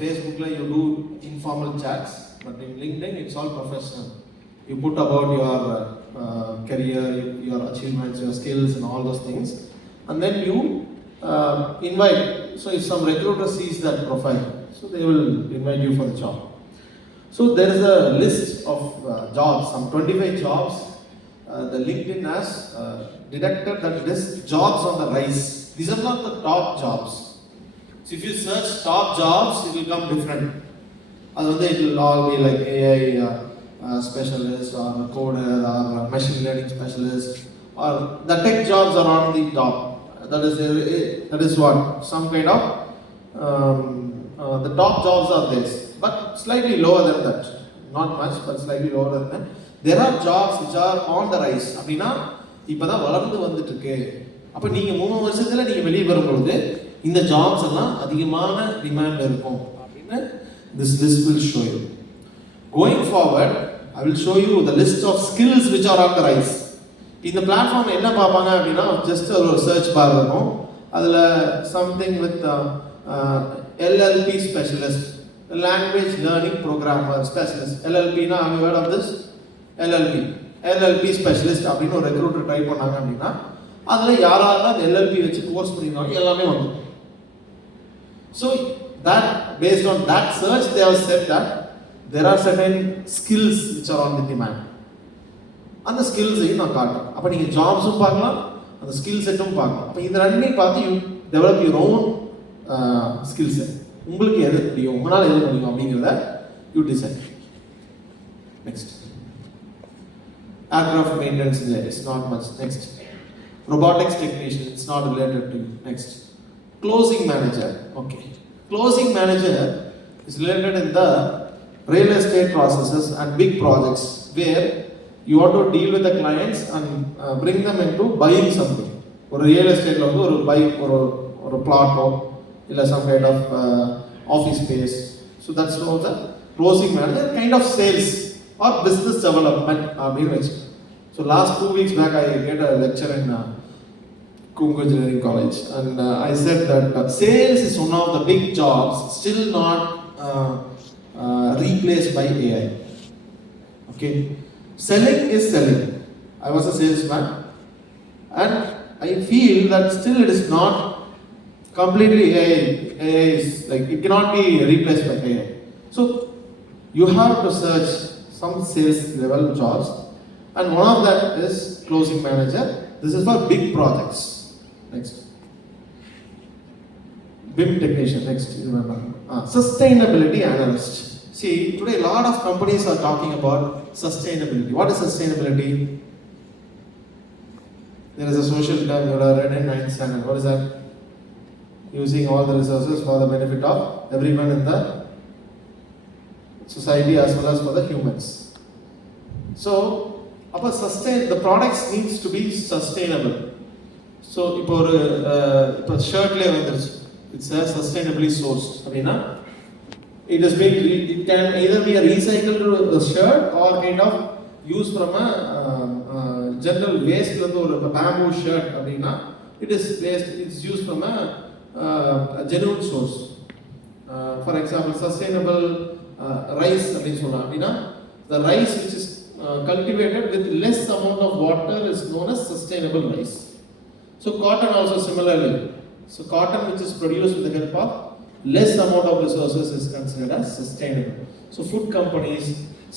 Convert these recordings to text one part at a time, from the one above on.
Facebook you do informal chats, but in LinkedIn it's all professional. You put about your career, your achievements, your skills and all those things, and then you invite. So if some recruiter sees that profile, so they will invite you for the job. So there is a list of jobs, some 25 jobs. The LinkedIn has detected that this jobs on the rise. These are not the top jobs. So if you search top jobs, it will come different. Other it will all be like AI specialist or coder or machine learning specialist, or the tech jobs are on the top. That is what some kind of the top jobs are this, but slightly lower than that. Not much, but slightly lower than that. There are jobs which are on the rise. அப்படின்னா இப்பதான் வளர்ந்து வந்துட்டு இருக்கு. அப்ப நீங்க 3 வருஷத்துல நீங்க வெளிய வரும்போது இந்த ஜாப்ஸ் எல்லாம் அதிகமான டிமாண்ட் இருக்கும் அப்படினு this list will show you. Going forward, I will show you the list of skills which are on the rise. இந்த பிளாட்ஃபார்ம் என்ன பாப்பாங்க அப்படினா ஜஸ்ட் ஒரு சர்ச் பார் இருக்கும். அதுல something with LLP specialist, language learning programmer specialist. LLP na have you heard of this? LLP specialist அப்படின்னு ஒரு recruiter type பண்ணாங்க அப்படின்னா அதுல யாராவது அந்த LLP வச்சு கோர்ஸ் பண்ணிருக்காங்க எல்லாமே வந்துடும். So that based on that search they have said that there are certain skills which are on the demand. அந்த ஸ்கில்ஸையும் நான் காட்டுறேன். அப்போ நீங்கள் ஜாப்ஸும் பார்க்கலாம், அந்த ஸ்கில் செட்டும் பார்க்கலாம். அப்போ இது ரெண்டையும் பார்த்து you develop your own skill set. உங்களுக்கு எது முடியும், உங்களால் எது முடியும் அப்படிங்கிறத you decide. Next, aircraft maintenance is not much. Next, robotics technician, it's not related to you. Next, closing manager. Okay, closing manager is related in the real estate processes and big projects where you want to deal with the clients and bring them into buying something. Or real estate la or buy or a plot or some kind of office space. So that's known as a closing manager, kind of sales or business development. So last 2 weeks back I gave a lecture in Kungu Engineering College, and I said that sales is one of the big jobs still not replaced by AI. Okay, selling is selling. I was a salesman and I feel that still it is not completely AI. AI is like it cannot be replaced by AI. So you have to search some sales level jobs, and one of that is closing manager. This is for big projects. Next, BIM technician. Next, remember, sustainability analyst. See, today a lot of companies are talking about sustainability. What is sustainability? There is a social term you have read in 9th standard. What is that? Using all the resources for the benefit of everyone in the society as well as for the humans. So, the products needs to be sustainable. So, இப்போ ஷர்ட்லேயே வந்துருச்சு, it's a sustainably sourced. அப்படின்னா it can either be a recycled shirt or kind of used from a general waste வந்து ஒரு bamboo shirt அப்படின்னா it's used from a genuine source. For example, sustainable rice அப்படின்னு சொல்லலாம். அப்படின்னா the rice which is cultivated with less amount of water is known as sustainable rice. So cotton also similarly. So cotton which is produced with the help of less amount of resources is considered as sustainable. So food companies,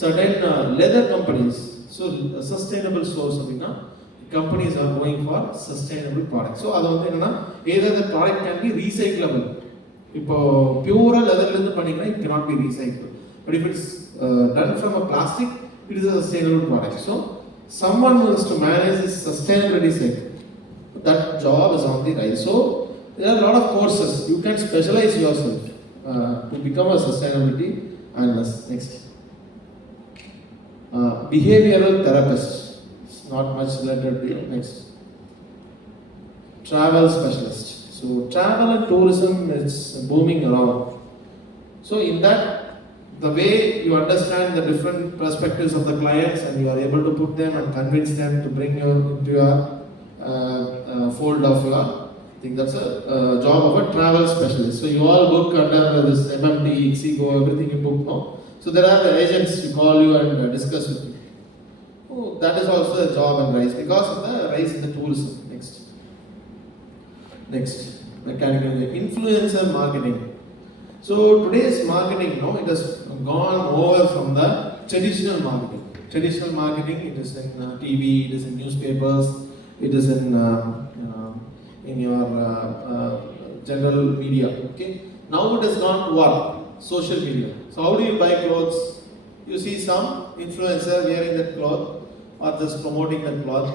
certain leather companies, so a sustainable source அப்படின்னா companies are going for sustainable products. So அது வந்து என்னன்னா either the product can be recyclable. இப்போ பியூரா லெதர்ல இருந்து பண்ணினா it cannot be recycled. But if it's done from a plastic, it is a sustainable product. So someone who has to manage this sustainability cycle, that job is on the rise. So there are a lot of courses. You can specialize yourself to become a sustainability analyst. Next, behavioral therapist. It's not much related to you. Next, travel specialist. So travel and tourism is booming around. So in that, the way you understand the different perspectives of the clients and you are able to put them and convince them to bring you into your fold of your I think that's a job of a travel specialist. So you all book under this MMT, Exigo, everything you book now. So there are agents who call you and discuss with you. Oh, that is also a job and rise because of the rise in the tools. Next, mechanical influencer marketing. So today's marketing, no, it has gone over from the traditional marketing. Traditional marketing, it is in TV, it is in newspapers, it is in your general media. Okay. Now it has gone to what? Social media. So how do you buy clothes? You see some influencer wearing that cloth or just promoting that cloth,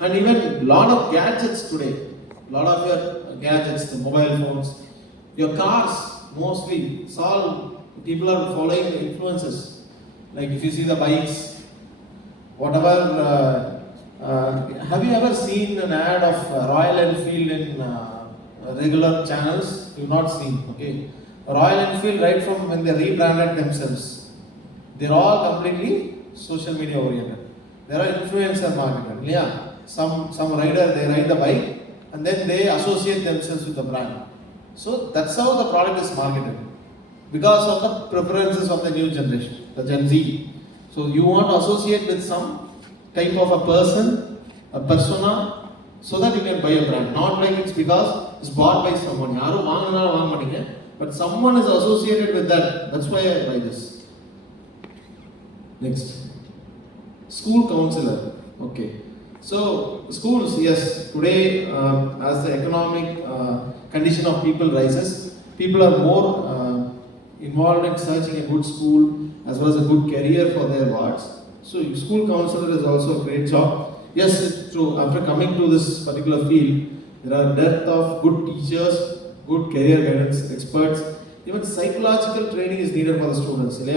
and even a lot of gadgets today. A lot of your gadgets, the mobile phones, your cars. Mostly, it's all people are following the influencers. Like if you see the bikes, whatever. Have you ever seen an ad of Royal Enfield in regular channels? You've not seen. Okay, Royal Enfield, right from when they rebranded themselves, they're all completely social media oriented. There are influencer marketers. Yeah, some rider they ride the bike and then they associate themselves with the brand. So that's how the product is marketed because of the preferences of the new generation, the Gen Z. So you want to associate with some type of a person, a persona, so that you can buy a brand. Not like it's because it's bought by someone. But someone is associated with that. That's why I buy this. Next. School counselor. Okay. So schools, yes, today as the economic condition of people rises, people are more involved in searching a good school as well as a good career for their wards. So school counselor is also a great job. Yes, it's true. After coming to this particular field, there are dearth of good teachers, good career guidance experts. Even psychological training is needed for the students. There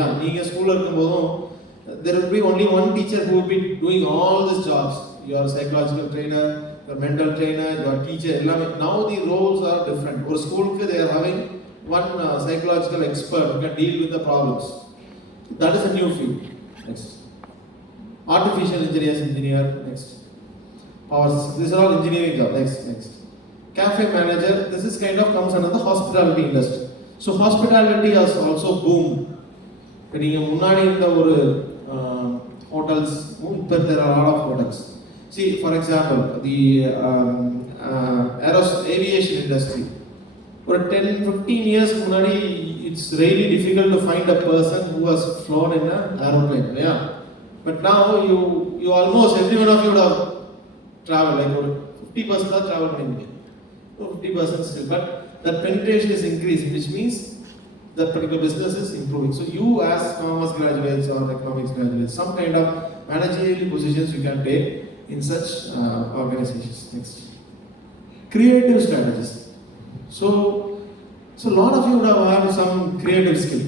will be only one teacher who will be doing all these jobs. Your psychological trainer, your mental trainer, your teacher. Now the roles are different. For school, they are having one psychological expert who can deal with the problems. That is a new field. Next. Artificial engineer. Next. Powers. These are all engineering jobs. Next. Cafe manager. This is kind of comes under the hospitality industry. So hospitality has also boomed. Hotels, but there are a lot of hotels. See, for example, the aviation industry. For 10-15 years, it's really difficult to find a person who has flown in an aeroplane. Yeah. But now you almost every one of you would have traveled, like 50% have traveled in India. 50% still. But that penetration is increasing, which means that particular business is improving. So you as commerce graduates or economics graduates, some kind of managerial positions you can take in such organizations. Next. Creative strategies. So a lot of you would have some creative skill.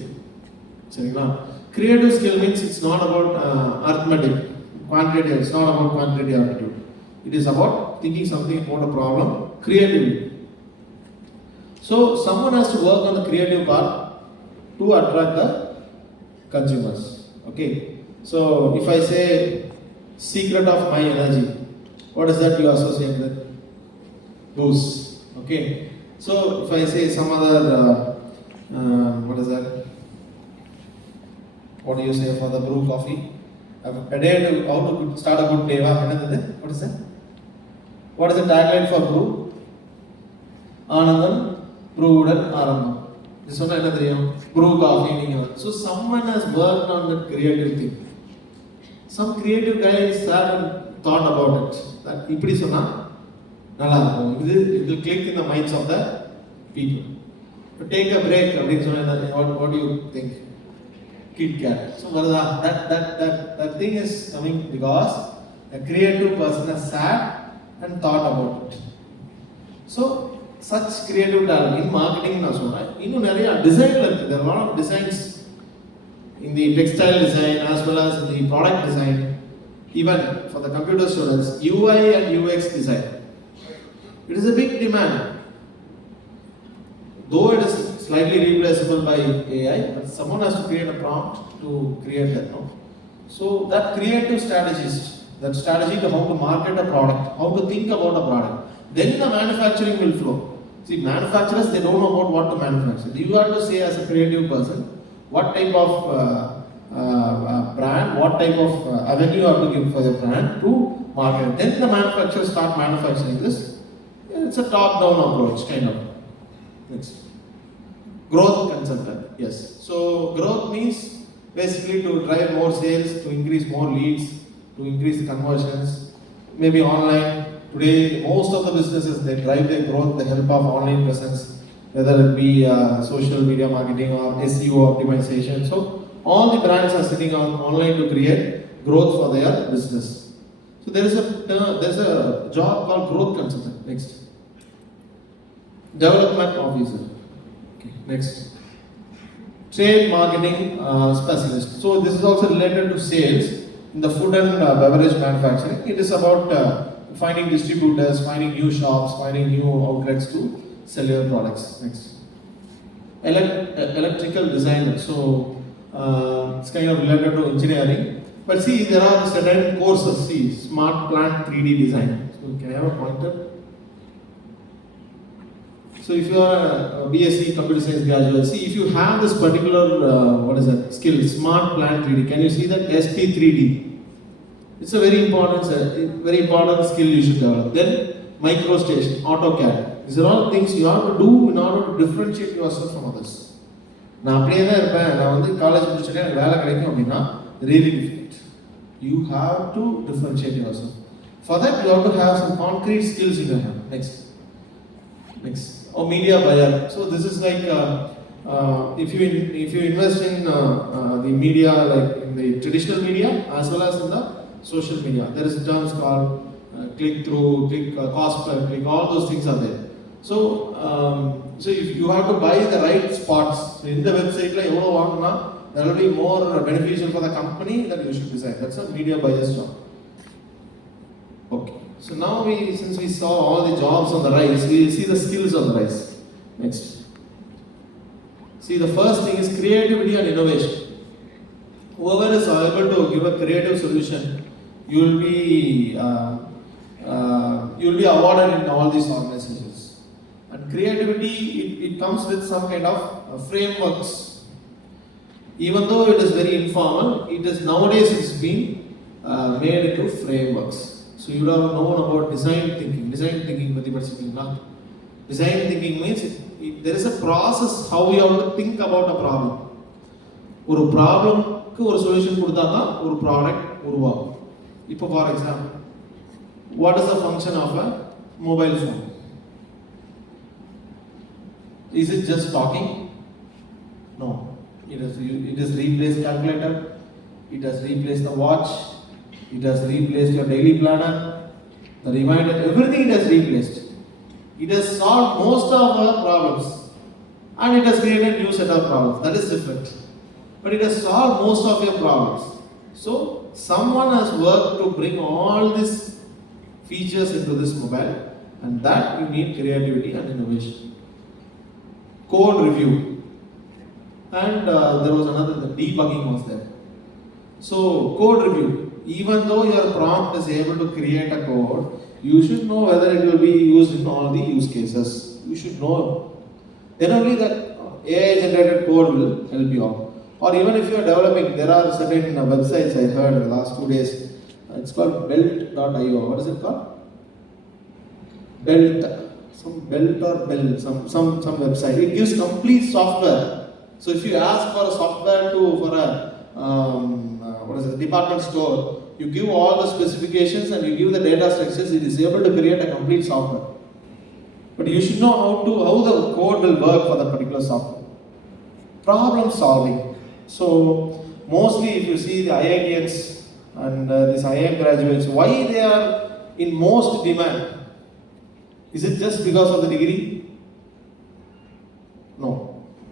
Creative skill means it's not about arithmetic, quantitative, it's not about quantitative aptitude. It is about thinking something about a problem creatively. So someone has to work on the creative part to attract the consumers. Okay. So if I say secret of my energy, what is that you associate with? Booze. Okay. So if I say some other, what is that? What do you say for the brew coffee? A day to how to start a good day. What is that? What is the tagline for brew? Anandam, brewed and Arambam. This one another brew coffee. So someone has worked on that creative thing. Some creative guy sat and thought about it. That it will click in the minds of the people. To take a break, what do you think? Kit Kat. So that thing is coming because a creative person has sat and thought about it. So such creative talent in marketing design, there are a lot of designs in the textile design as well as in the product design, even for the computer students, UI and UX design. It is a big demand. Though it is slightly replaceable by AI, but someone has to create a prompt to create that. No? So that creative strategist, that strategy to how to market a product, how to think about a product, then the manufacturing will flow. See, manufacturers, they don't know about what to manufacture. You have to say as a creative person, what type of brand, what type of avenue you have to give for the brand to market. Then the manufacturers start manufacturing this. It's a top-down approach, kind of. Next. Growth consultant, yes. So growth means basically to drive more sales, to increase more leads, to increase the conversions, maybe online. Today, most of the businesses, they drive their growth with the help of online presence, whether it be social media marketing or SEO optimization. So all the brands are sitting on online to create growth for their business. So there's a job called growth consultant. Next. Development officer. Okay, next. Trade marketing specialist. So this is also related to sales in the food and beverage manufacturing. It is about finding distributors, finding new shops, finding new outlets to sell your products. Next. Electrical designer. So it's kind of related to engineering. But see, there are certain courses. See, smart plant 3D design. So can I have a pointer? So if you are a BSc computer science graduate, see if you have this particular skill, smart plant 3D. Can you see that SP3D? It's a very important skill you should develop. Then MicroStation, AutoCAD. These are all things you have to do in order to differentiate yourself from others. நான் அப்படியே தான் இருப்பேன், நான் வந்து college முடிச்சுட்டு எனக்கு வேலை கிடைக்கும் அப்படின்னா really difficult. You have to differentiate yourself. For that you have to have some concrete skills in your hand. Next. Or media buyer. So this is like if you invest in the media, like in the traditional media as well as in the social media, there is terms called click through, cost per click. All those things are there. So if you have to buy the right spots, so in the website like there will be more beneficial for the company that you should decide. That's a media buyer's job. Okay. So now since we saw all the jobs on the rise, we see the skills on the rise. Next. See, the first thing is creativity and innovation. Whoever is able to give a creative solution, you will be awarded in all these organizations. And creativity, it comes with some kind of frameworks. Even though it is very informal, nowadays it's been made into frameworks. So you would have known about design thinking. Design thinking means there is a process how we have to think about a problem. ஒரு ப்ராப்ளம்க்கு ஒரு solution கொடுத்தா தான் ஒரு product உருவாகும். இப்போ for example, what is the function of a mobile phone? Is it just talking? No. It has replaced calculator. It has replaced the watch. It has replaced your daily planner, the reminder, everything it has replaced. It has solved most of our problems and it has created a new set of problems. That is different. But it has solved most of your problems. So, someone has worked to bring all these features into this mobile, and that you need creativity and innovation. Code review. And there was another, the debugging was there. So, code review. Even though your prompt is able to create a code, you should know whether it will be used in all the use cases. You should know. Then only that AI generated code will help you out. Or even if you are developing, there are certain websites I heard in the last 2 days. It's called belt.io. What is it called? Belt. Some website. It gives complete software. So if you ask for a software for a department store, you give all the specifications and you give the data structures, it is able to create a complete software. But you should know how the code will work for the particular software. Problem solving. So mostly if you see the IITians and these IIM graduates, why they are in most demand? Is it just because of the degree? No.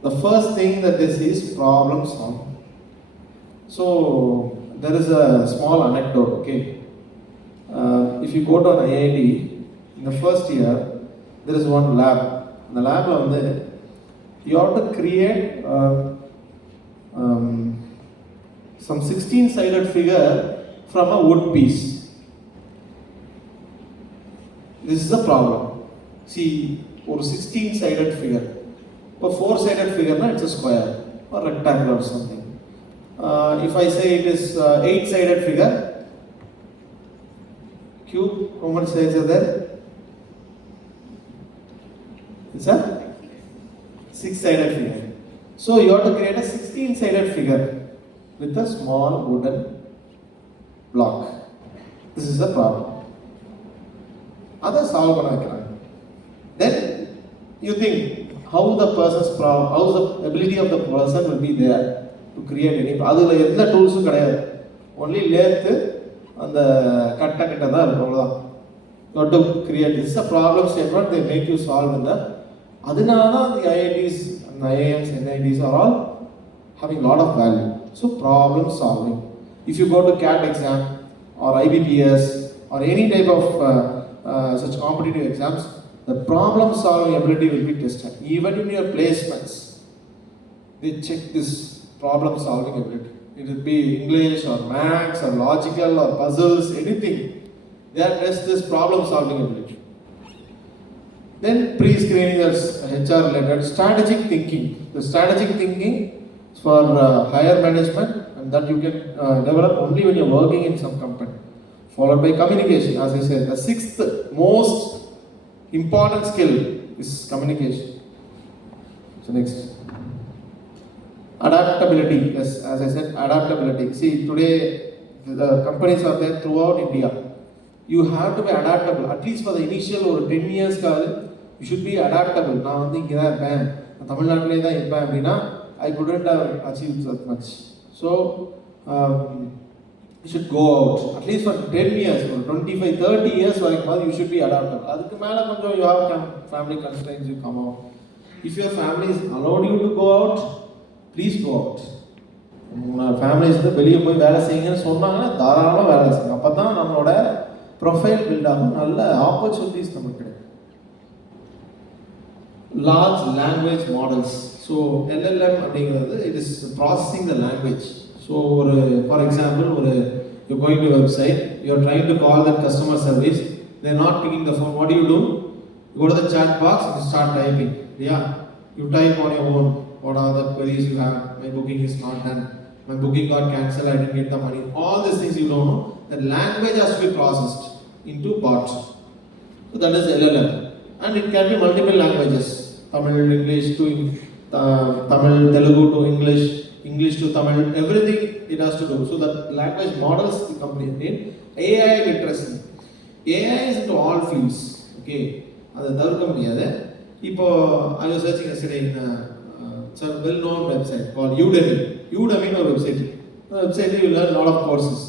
The first thing that they see is problem solving. So there is a small anecdote, okay? If you go to an IIT, in the first year, there is one lab. In the lab, you have to create some 16-sided figure from a wood piece. This is a problem. See, or 16-sided figure. A 4-sided figure, it's a square or rectangle or something. If I say it is 8-sided figure, cube, how many sides are there? It's a 6-sided figure. So you have to create a 16-sided figure with a small wooden block. This is the problem. Others solve it. Then you think how the person's problem, how the ability of the person will be there to create any. Adula endha tools kadaiya. Only lathe and the katta da irukku. Not to create. This is a problem statement they make you solve in the. Adinala the IITs and IIMs and NITs are all having a lot of value. So problem solving. If you go to CAT exam or IBPS or any type of such competitive exams, the problem solving ability will be tested. Even in your placements, they check this problem solving ability. It will be English or maths or logical or puzzles, anything. They are test this problem solving ability. Then pre-screening is HR related. Strategic thinking. The strategic thinking is for higher management, and that you can develop only when you're working in some company. Followed by communication. As I said, the 6th most important skill is communication. So next. Adaptability. Yes, as I said, adaptability. See, today the companies are there throughout India. You have to be adaptable. At least for the initial or 10 years, you should be adaptable. Now, I think Tamil Nadu, I couldn't have achieved that much. So, you should go out. At least for 10 years, or 25, 30 years, you should be adaptable. You have family constraints, you come out. If your family is allowed you to go out, please go out. Family is the belly of my வேலை செய்யுங்கன்னு சொன்னாங்கன்னா தாராளமாக வேலை செய்யுங்க. அப்போ தான் நம்மளோட profile build ஆகும், நல்ல ஆப்பர்ச்சுனிட்டிஸ் நமக்கு கிடைக்கும். Large language models. So LLM அப்படிங்கிறது it is processing the language. So for example, you're going to a website, you're trying to call that customer service, they're not picking the phone. What do? You go to the chat box and start typing. Yeah, you type on your own. What are the queries you have? My booking is not done. My booking got cancelled. I didn't get the money. All these things you don't know. The language has to be processed into bots. So that is LLM, and it can be multiple languages. Tamil, English to Tamil, Telugu to English, English to Tamil, everything it has to do. So that language models the company need. AI literacy. AI is into all fields. Okay, that's the company. I was searching yesterday in it's a well-known website called Udemy. Udemy is a website. The website you learn a lot of courses.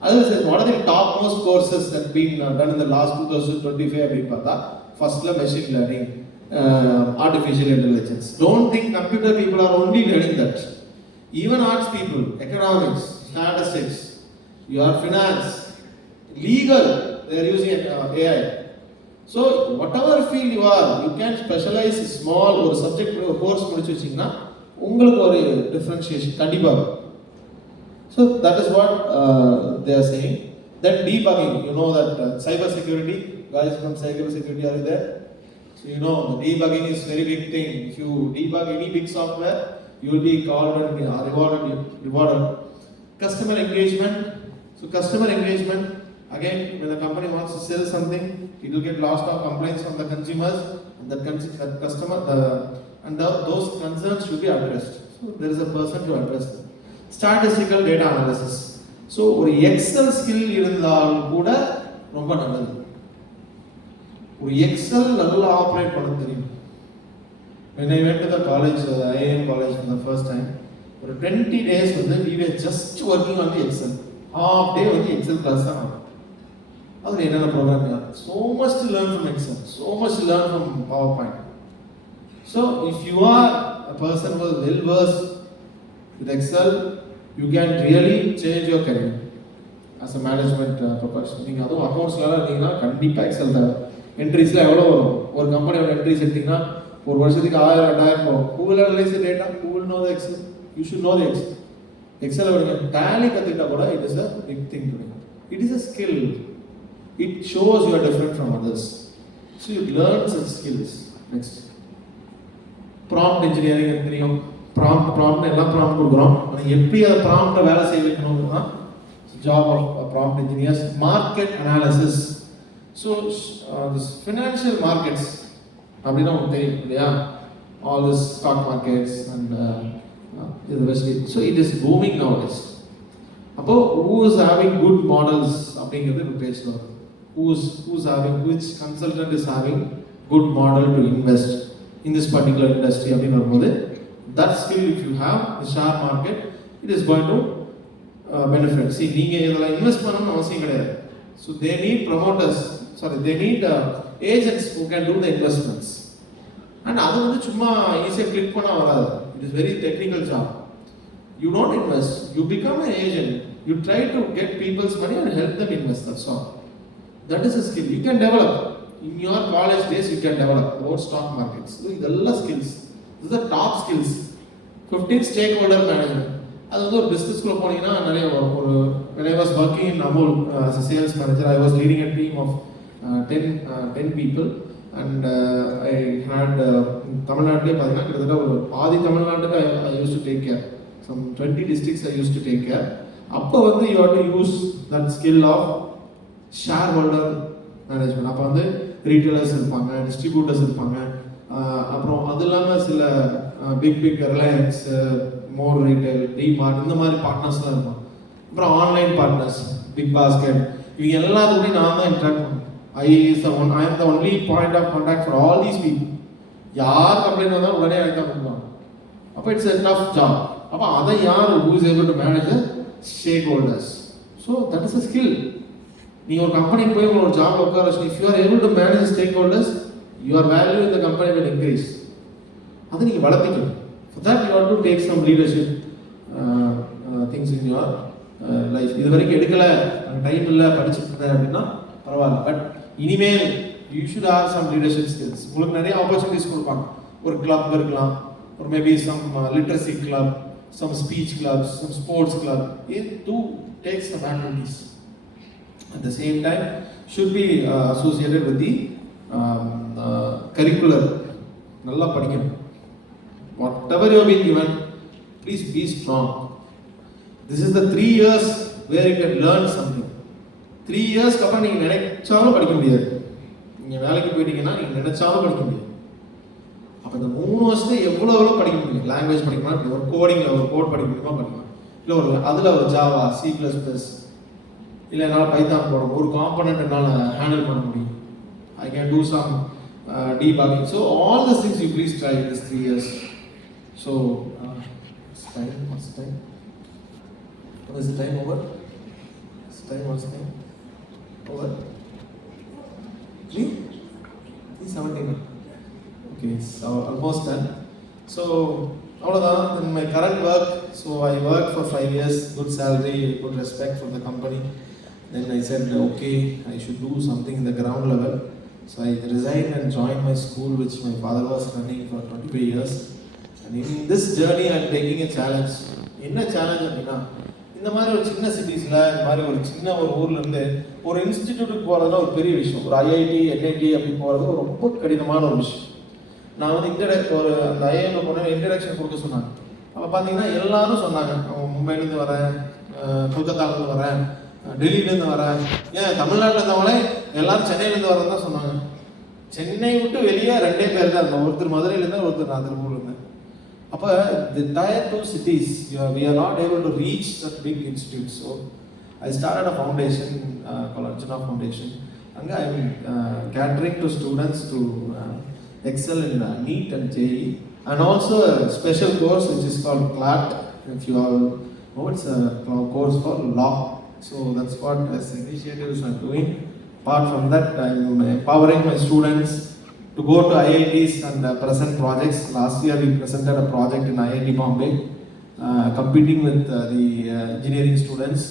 Others say, what are the topmost courses that have been done in the last 2025? First, machine learning. Artificial intelligence. Don't think computer people are only learning that. Even arts people, economics, statistics, your finance, legal, they are using AI. So whatever field you are, you can specialize small or subject course mudichu vechina ungalku oru differentiation kandipa. So that is what they are saying. Then debugging, you know that cyber security, guys from cyber security are there. So you know, debugging is very big thing. If you debug any big software, you will be called and rewarded. Customer engagement. So customer engagement, again, when the company wants to sell something, it will get lost of complaints from the consumers, and that customer, those concerns should be addressed. So there is a person to address them. Statistical data analysis. So ஒரு Excel skill இருந்தால் கூட ரொம்ப நல்லது. ஒரு XL நல்லா operate பண்ண தெரியும். When I went to the college, IIM college for the first time, for 20 days we were just working on the Excel. Half day on the Excel class. That's another program. So much to learn from Excel. So much to learn from PowerPoint. So if you are a person who is well versed with Excel, you can really change your career as a management professional. நீங்க அதுவும் அக்கவுண்ட்ஸ்ல இருந்தீங்கன்னா கண்டிப்பா XL தான். என்ட்ரிஸ்ல எவ்வளவு வரும்? ஒரு கம்பெனியோட entries எடுத்தீங்கன்னா ஒரு வருஷத்துக்கு 1000 2000 போகும். Who will analyze the data? Who will know the Excel? You should know the Excel. Excel நீங்க tally கத்துக்கிட்டா கூட it is a big thing today. It is a skill. It shows you are different from others. So you learn such skills. Next, prompt engineering தெரியும். prompt எல்லாம் prompt கொடுக்குறோம். ஆனால் எப்படி அந்த prompt வேலை செய்ய வைக்கணும்னா job of prompt engineers. Market analysis. So this financial markets அப்படின்னா உங்களுக்கு தெரியும் இல்லையா? All this stock markets and so it is booming nowadays. அப்போ who is having good models அப்படிங்கிறது இப்போ பேசுகிறோம். who's having, which consultant is having good model to invest in this particular industry அப்படின்னு வரும்போது that skill if you have the share market, it is going to benefit. See, நீங்கள் இதில் invest பண்ணணும்னு அவசியம் கிடையாது. So they need promoters, they need agents who can do the investments. And அது வந்து சும்மா ஈஸியாக கிளிக் பண்ணால் வராது. It is very technical job. You don't invest, you become an agent. You try to get people's money and help them invest, that's all. That is a skill you can develop. In your college days you can develop about stock markets. So idella skills, these are top skills. 15 stakeholder management, அது வந்து ஒரு business குள்ள போனீங்கன்னா நிறைய ஒரு when I was working in Amul as a sales manager, I was leading a team of 10 people and I had Tamil Nadu பாத்தீங்கன்னா கிட்டத்தட்ட ஒரு பாதி தமிழ்நாட்டுக்கு I used to take care. Some 20 districts I used to take care. அப்போ வந்து you have to use that skill of shareholder management. அப்போ வந்து retailers இருப்பாங்க, டிஸ்ட்ரிபியூட்டர்ஸ் இருப்பாங்க, அப்புறம் அது இல்லாமல் சில பிக் ரிலையன்ஸ், மோர் ரீட்டைல், டிமார்ட் இந்த மாதிரி பார்ட்னர்ஸ்லாம் இருப்பாங்க. அப்புறம் ஆன்லைன் பார்ட்னர்ஸ், பிக் பாஸ்கெட், இவங்க எல்லாத்துக்கூடையும் நான் தான் இன்ட்ராக்ட் பண்ணுவேன். I am the only point of contact for all these people. யார் கம்ப்ளைண்ட் வந்தாலும் உடனே எனக்கு தான் பண்ணுவாங்க. அப்போ இட்ஸ் a tough job. அப்போ அதை யார் who is able to manage the stakeholders. So that is a skill. நீங்கள் ஒரு கம்பெனிக்கு போய் உங்களோட ஜாப் உட்கார வச்சு if you are able to manage the stakeholders, your value in the company will increase. அதை நீங்கள் வளர்த்திக்கணும். For that you have to take some leadership things in your life. இது வரைக்கும் எடுக்கலை, டைம் இல்லை, படிச்சுட்டு இருந்தேன் அப்படின்னா பரவாயில்ல. பட் இனிமேல் you should have some leadership skills. உங்களுக்கு நிறைய ஆப்பர்ச்சுனிட்டிஸ் கொடுப்பாங்க. ஒரு கிளப் இருக்கலாம், or maybe some literacy club, some speech clubs, some sports club. To take some activities. At the same time, should be associated with the curricular. நல்லா படிக்கணும். Whatever you have been given, please be strong. This is the 3 years where you can learn something. 3 years அப்புறம் நீங்கள் நினைச்சாலும் படிக்க முடியாது. நீங்கள் வேலைக்கு போயிட்டீங்கன்னா நீங்கள் நினைச்சாலும் படிக்க முடியாது. அப்போ இந்த 3 வருஷத்தை எவ்வளோ படிக்க முடியும்? லாங்குவேஜ் படிக்கணும், ஒரு கோடிங்கில் ஒரு கோட் படிக்க முடியுமா படிக்கலாம், இல்லை ஒரு அதில் ஒரு ஜாவா, C++, இல்லை என்னால் பைத்தான் போடணும், ஒரு காம்பனண்ட் என்னால் ஹேண்டில் பண்ண முடியும். I can do some debugging. So all the things you please try in this 3 years. So what's the time? What is the time over? What's the time? Over? 3:17. Okay, so almost done. So அவ்வளோதான். In my current work, so I worked for 5 years, good salary, good respect from the company. Then I said, okay, I should do something in the ground level. So I resigned and joined my school, which my father was running for 25 years. And in this journey, I am taking a challenge. என்ன challenge அப்படின்னா, இந்த மாதிரி ஒரு சின்ன சிட்டிஸில், இந்த மாதிரி ஒரு சின்ன ஒரு ஊர்லேருந்து ஒரு இன்ஸ்டிடியூட்டுக்கு போகிறதுனா ஒரு பெரிய விஷயம். ஒரு IIT, NIT அப்படி போகிறது ரொம்ப கடினமான ஒரு விஷயம். நான் வந்து ஒரு அந்த ஐஐஎம்ல போனேன், இன்ட்ரடக்ஷன் கொடுக்க சொன்னாங்க. அப்போ பார்த்தீங்கன்னா எல்லாரும் சொன்னாங்க, மும்பைலேருந்து வரேன், கொல்கத்தாலேருந்து வரேன், டெல்லியிலேருந்து வரேன், ஏன் தமிழ்நாட்டில் இருந்தவங்களே எல்லாரும் சென்னையிலேருந்து வரேன்னு தான் சொன்னாங்க. சென்னை விட்டு வெளியே 2 பேர் தான் இருந்தோம். ஒருத்தர் மதுரையிலேருந்து, ஒருத்தர் நான் திருப்பூர்லேருந்து. அப்போ the tier 2 cities, we are not able to reach such big institutes. So I started a foundation called Arjuna Foundation. Anga I am catering to students to excel in NEET and JEE, and also a special course which is called CLAT. If you all know, it's a course for law. So that's what as initiatives I'm doing. Apart from that, I'm empowering my students to go to IITs and present projects. Last year we presented a project in IIT Bombay, competing with the engineering students.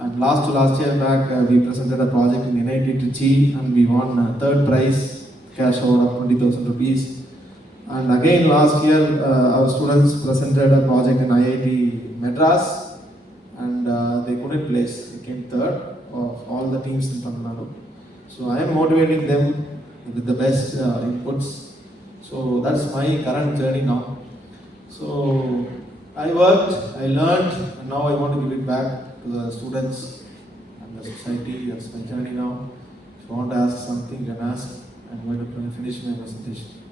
And last year back, we presented a project in NIT Trichy, and we won 3rd prize, cash out of 20,000 rupees. And again last year, our students presented a project in IIT Madras, and they couldn't place. They came 3rd of all the teams in Tamil Nadu. So I am motivating them with the best inputs. So that's my current journey now. So I worked, I learned, and now I want to give it back to the students and the society. That's my journey now. If you want to ask something, you can ask. I'm going to finish my presentation.